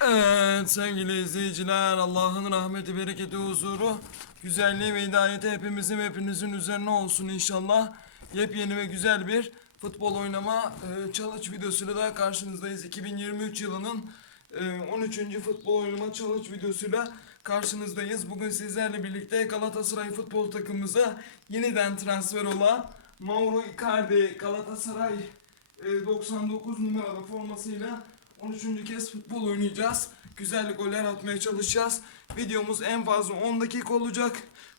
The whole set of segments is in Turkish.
Evet sevgili izleyiciler Allah'ın rahmeti, bereketi, huzuru, güzelliği ve hidayeti hepimizin ve hepinizin üzerine olsun inşallah. Yepyeni ve güzel bir futbol oynama e, challenge videosuyla da karşınızdayız. 2023 yılının e, 13. futbol oynama challenge videosuyla karşınızdayız. Bugün sizlerle birlikte Galatasaray futbol takımımıza yeniden transfer olan Mauro Icardi Galatasaray e, 99 numaralı formasıyla 13. kez futbol oynayacağız. Güzel goller atmaya çalışacağız. Videomuz en fazla 10 dakika olacak.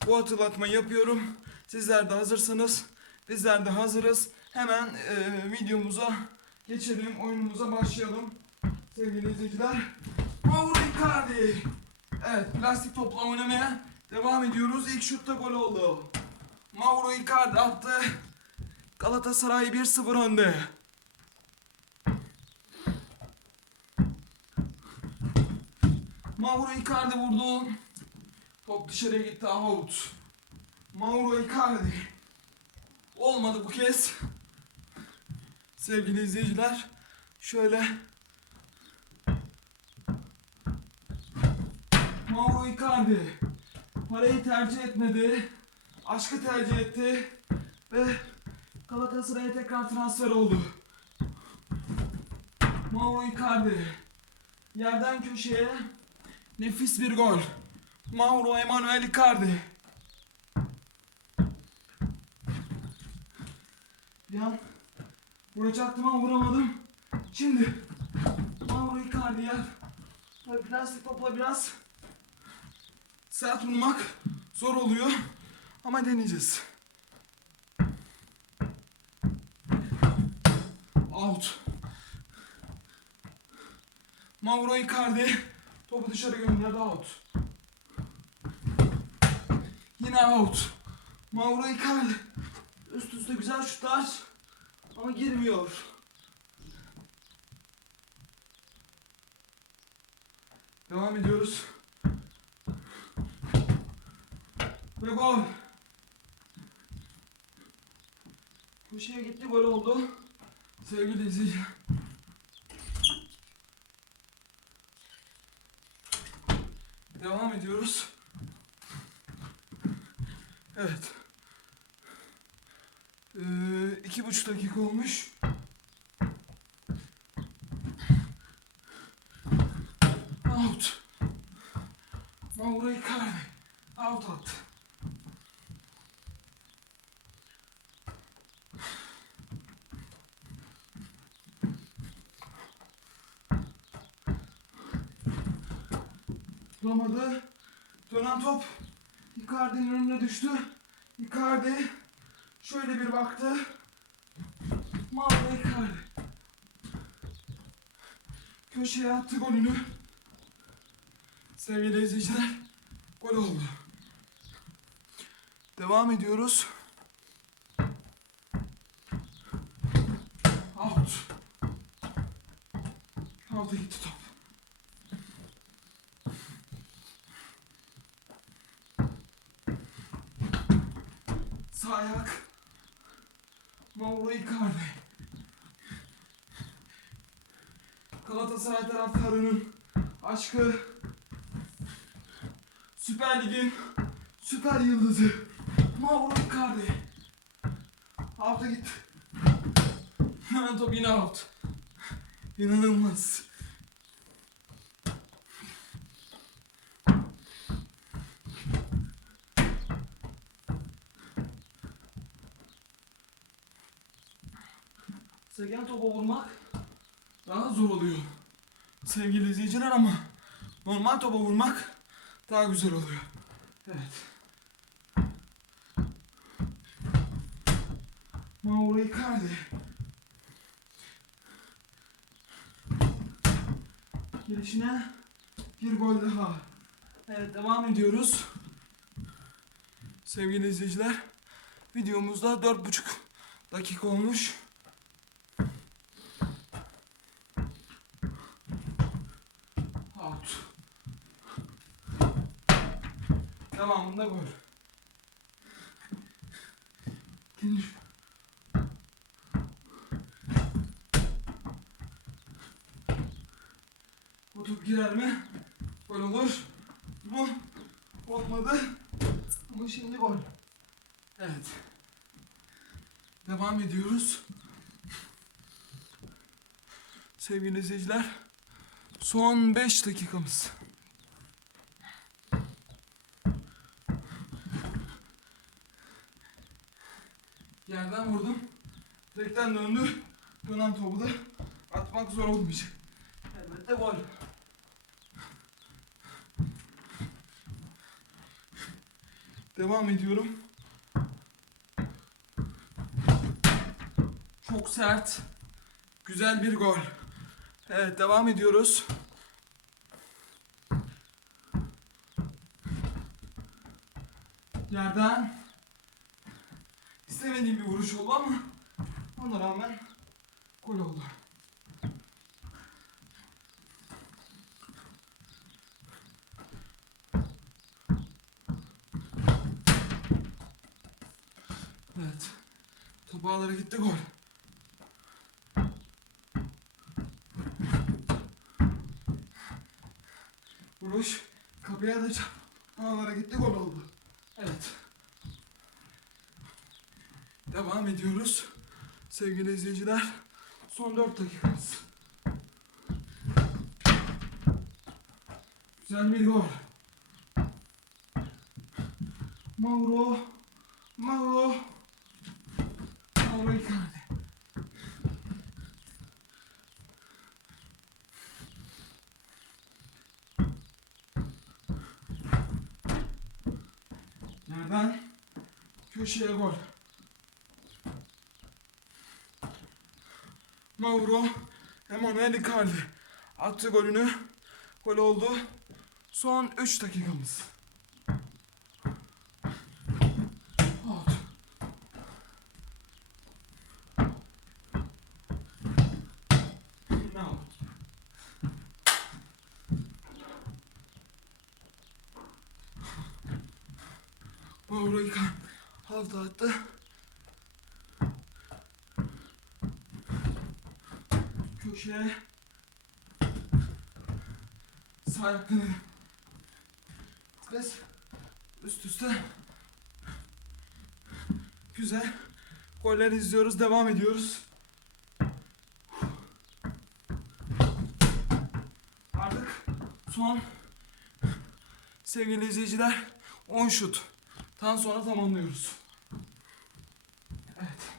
Bu hatırlatmayı yapıyorum. Sizler de hazırsanız bizler de hazırız. Hemen e, videomuza geçelim. Oyunumuza başlayalım. Sevgili izleyiciler. Mauro Icardi. Evet plastik topla oynamaya devam ediyoruz. İlk şutta gol oldu. Mauro Icardi attı. Galatasaray 1-0 önde. Mauro Icardi vurdu. Top dışarıya gitti out. Mauro Icardi. Olmadı bu kez. Sevgili izleyiciler. Şöyle. Mauro Icardi. Parayı tercih etmedi. Aşkı tercih etti. Ve Galatasaray'a tekrar transfer oldu. Mauro Icardi. Yerden köşeye nefis bir gol. Mauro Emanuel Icardi. Bir an vuracaktım ama vuramadım. Şimdi Mauro Icardi yer. Tabii plastik topla biraz sert vurmak zor oluyor. Ama deneyeceğiz. Out. Mauro Icardi topu dışarı gönderdi out. Yine out. Mauro Icardi üst üste güzel şutlar ama girmiyor. Devam ediyoruz. Ve gol. Köşeye gitti gol oldu. Sevgili izleyiciler. Devam ediyoruz. Evet. Ee, iki buçuk dakika olmuş. Out. Mauro Icardi. Out attı. Tutamadı. Dönen top Icardi'nin önüne düştü. Icardi şöyle bir baktı. Mauro Icardi. Köşeye attı golünü. Sevgili izleyiciler, gol oldu. Devam ediyoruz. Out. Out'a gitti top. Sağ ayak. Mauro Icardi. Galatasaray taraftarının aşkı. Süper Lig'in süper yıldızı. Mauro Icardi. Out'a gitti. Top yine out. İnanılmaz. Segen topa vurmak daha zor oluyor. Sevgili izleyiciler ama normal topa vurmak daha güzel oluyor. Evet. Mauro Icardi. Gelişine bir gol daha. Evet devam ediyoruz. Sevgili izleyiciler, videomuzda dört buçuk dakika olmuş. Out. Devamında gol. Kendi O girer mi? Gol olur. Bu olmadı. Ama şimdi gol. Evet. Devam ediyoruz. Sevgili izleyiciler. Son 5 dakikamız. Yerden vurdum. Direkten döndü. Dönen topu da atmak zor olmayacak. Elbette gol. Devam ediyorum. Çok sert. Güzel bir gol. Evet devam ediyoruz. Yerden istemediğim bir vuruş oldu ama ona rağmen gol oldu. Evet. Top gitti gol. Vuruş kapıya da çarp. Ağlara gitti gol oldu. Evet. Devam ediyoruz. Sevgili izleyiciler. Son 4 dakikamız. Güzel bir gol. Mauro. Mauro. Mauro Icardi. Nereden? Köşeye gol. Mauro Emanuel Icardi attı golünü. Gol oldu. Son 3 dakikamız. Out. Now. Mauro halta attı. Köşeye ayaklarını Kız üst üste güzel goller izliyoruz devam ediyoruz. Artık son sevgili izleyiciler 10 şut. Tan sonra tamamlıyoruz. Evet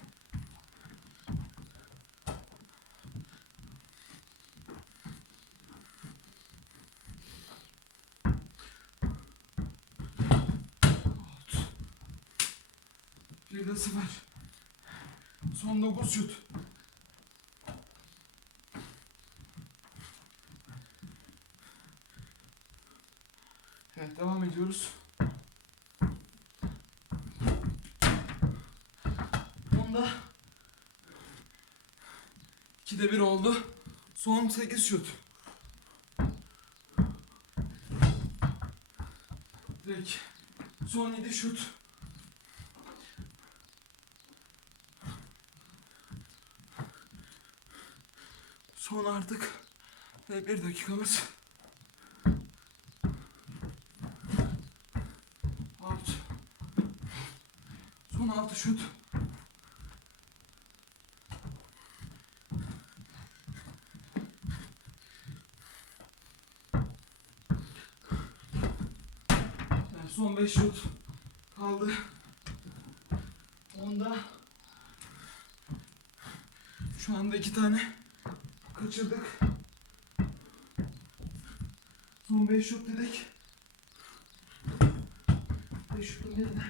Bir de sıfır. Son dokuz şut. Evet devam ediyoruz. Onda ikide bir oldu. Son sekiz şut. Direkt son yedi şut. Son artık ve bir dakikamız. Out. Son altı şut. Evet, son beş şut kaldı. Onda şu anda iki tane kaçırdık. Son 5 şut dedik. 5 şutun geride.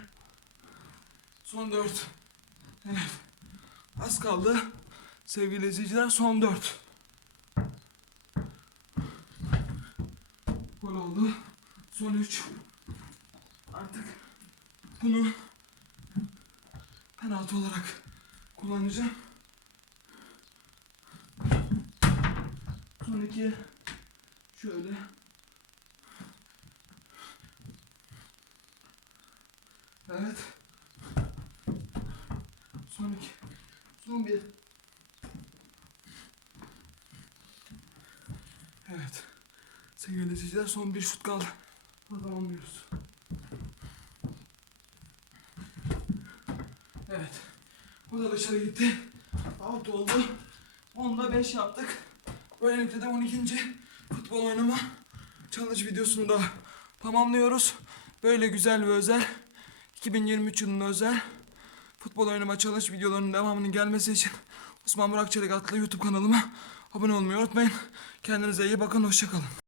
Son 4. Evet. Az kaldı. Sevgili izleyiciler son 4. Gol oldu. Son 3. Artık bunu penaltı olarak kullanacağım. Son iki şöyle Evet. Son iki. Son bir. Evet. Sevgili izleyiciler son bir şut kaldı. Tamamlıyoruz. Evet. Bu da dışarı gitti. Out oldu. Onda 5 yaptık. Böylelikle de 12. futbol oynama challenge videosunu da tamamlıyoruz. Böyle güzel ve özel 2023 yılında özel futbol oynama challenge videolarının devamının gelmesi için Osman Burak Çelik adlı YouTube kanalıma abone olmayı unutmayın. Kendinize iyi bakın. Hoşçakalın.